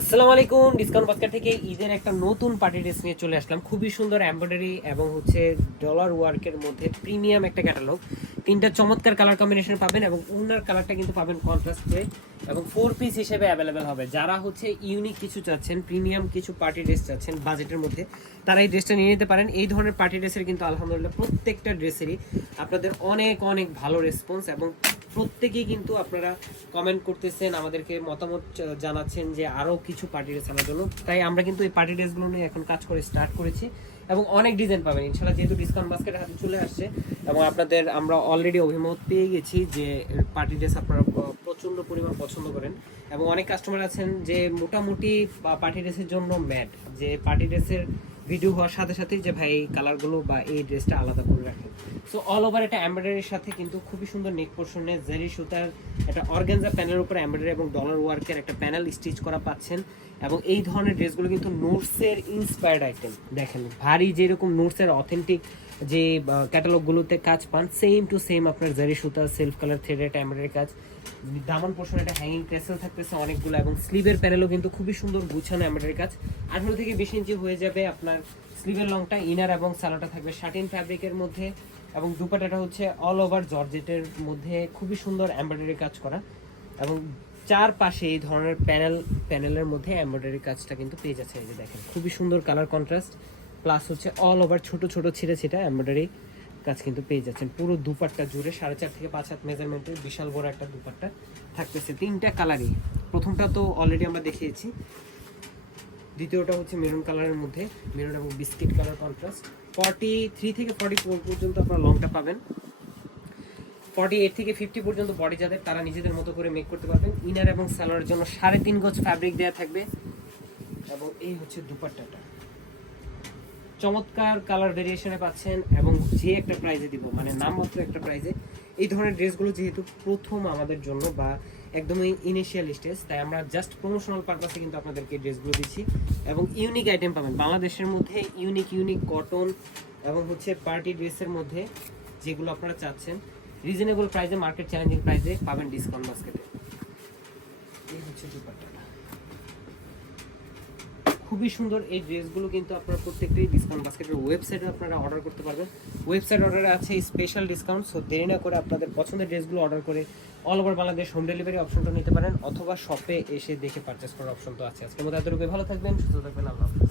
আসসালামু আলাইকুম। Discount basket থেকে ঈদের একটা নতুন পার্টি ড্রেস নিয়ে চলে আসলাম। খুবই সুন্দর এমব্রয়ডারি এবং ডলার ওয়ার্কের মধ্যে প্রিমিয়াম একটা ক্যাটালগ। তিনটা চমৎকার কালার কম্বিনেশন পাবেন এবং ওনার কালারটা কিন্তু পাবেন কন্ট্রাস্ট করে এবং 4 পিস হিসেবে অ্যাভেলেবেল হবে। যারা ইউনিক কিছু চাচ্ছেন, প্রিমিয়াম কিছু পার্টি ড্রেস চাচ্ছেন বাজেটের মধ্যে, তারা এই ড্রেসটা নিয়ে নিতে পারেন। এই ধরনের পার্টি ড্রেসের কিন্তু আলহামদুলিল্লাহ প্রত্যেকটা ড্রেসেরই আপনাদের অনেক অনেক ভালো রেসপন্স এবং প্রত্যেকেই কিন্তু আপনারা কমেন্ট করতেছেন, আমাদেরকে মতামত জানাচ্ছেন যে আরও কিছু পার্টি ড্রেস আনার জন্য। তাই আমরা কিন্তু এই পার্টি ড্রেসগুলো নিয়ে এখন কাজ করে স্টার্ট করেছি এবং অনেক ডিজাইন পাবেন ইনশাআল্লাহ, যেহেতু ডিসকাউন্ট বাস্কেটের হাতে চলে আসছে এবং আপনাদের আমরা অলরেডি অভিমত পেয়ে গেছি যে পার্টি ড্রেস আপনারা প্রচণ্ড পরিমাণ পছন্দ করেন এবং অনেক কাস্টমার আছেন যে মোটামুটি পার্টি ড্রেসের জন্য ম্যাড, যে পার্টি ড্রেসের ভিডিও হওয়ার সাথে সাথেই যে ভাই এই কালারগুলো বা এই ড্রেসটা আলাদা করে রাখেন। সো অল ওভার এটা এমব্রয়ডারির সাথে কিন্তু খুবই সুন্দর নেক পোর্শনে জারি সুতার একটা অর্গানজা প্যানেলের উপর এমব্রয়ডারি এবং ডলার ওয়ার্কের একটা প্যানেল স্টিচ করা পাচ্ছেন। এবং এই ধরনের ড্রেসগুলো কিন্তু নোটসের ইন্সপায়ার্ড আইটেম। দেখেন ভারী যেরকম নোটসের অথেন্টিক যে ক্যাটালগুলোতে কাজ পান, সেম টু সেম আপনার জারি সুতা সেলফ কালার থ্রেডের একটা এমব্রয়ডারি কাজ। দামান পোর্শনে একটা হ্যাঙ্গিং ক্রেসেল থাকতেছে অনেকগুলো এবং স্লিভের প্যানেলও কিন্তু খুবই সুন্দর গুছানো এমব্রয়ডারি কাজ। 18 থেকে 20 ইঞ্চি হয়ে যাবে আপনার স্লিভের লংটা। ইনার এবং সালোয়ারটা থাকবে শাটিন ফ্যাব্রিকের মধ্যে এবং দুপাট্টাটা অল ওভার জর্জেটের মধ্যে খুবই সুন্দর এমব্রয়ডারি কাজ করা এবং চারপাশে এই ধরনের প্যানেলের মধ্যে এমব্রয়ডারি কাজটা কিন্তু পেয়ে যাচ্ছে। এই যে দেখেন খুবই সুন্দর colour contrast plus all over ছোট ছোট ছিঁড়ে ছিটা এমব্রয়ডারি কাজ কিন্তু পেয়ে যাচ্ছেন। পুরো দুপাট্টা জুড়ে 4.5 থেকে 5 হাত মেজারমেন্টের বিশাল বড় একটা দুপাট্টা থাকতেছে। তিনটা কালারই, প্রথমটা তো অলরেডি আমরা দেখিয়েছি, দ্বিতীয়টা মেরুন কালারের মধ্যে, মেরুন এবং বিস্কিট কালার কন্ট্রাস্ট। 43 থেকে 44 পর্যন্ত আপনারা লংটা পাবেন। 48 থেকে 50 পর্যন্ত বডি যাদের, তারা নিজেদের মতো করে মেক করতে পারবেন। ইনার এবং সালোয়ারের জন্য 3.5 গজ ফ্যাব্রিক দেওয়া থাকবে এবং এই দুপাট্টাটা চমৎকার কালার ভেরিয়েশনে পাচ্ছেন এবং যে একটা প্রাইজে দিব, মানে নামমাত্র একটা প্রাইজে। এই ধরনের ড্রেসগুলো যেহেতু প্রথম আমাদের জন্য বা একদমই ইনিশিয়াল স্টেজ, তাই আমরা জাস্ট প্রমোশনাল পারপাসে কিন্তু আপনাদেরকে ড্রেসগুলো দিচ্ছি এবং ইউনিক আইটেম পাবেন বাংলাদেশের মধ্যে। ইউনিক কটন এবং পার্টি ড্রেসের মধ্যে যেগুলো আপনারা চাচ্ছেন রিজনেবল প্রাইসে, মার্কেট চ্যালেঞ্জিং প্রাইসে পাবেন ডিসকাউন্ট বাস্কেটে। এই দুপাট্টাটা খুবই সুন্দর। এই ড্রেসগুলো কিন্তু আপনারা প্রত্যেকটাই ডিসকাউন্ট বাস্কেটের ওয়েবসাইটে আপনারা অর্ডার করতে পারবেন। ওয়েবসাইট অর্ডারে আছে স্পেশাল ডিসকাউন্ট। সো দেরি না করে আপনাদের পছন্দের ড্রেসগুলো অর্ডার করে all over Bangladesh home delivery অপশনটা নিতে পারেন, অথবা শপে এসে দেখে পারচেস করার অপশন তো আছে। আজকের মতো এতটুকু, ভালো থাকবেন, সুস্থ থাকবেন, আল্লাহ হাফেজ।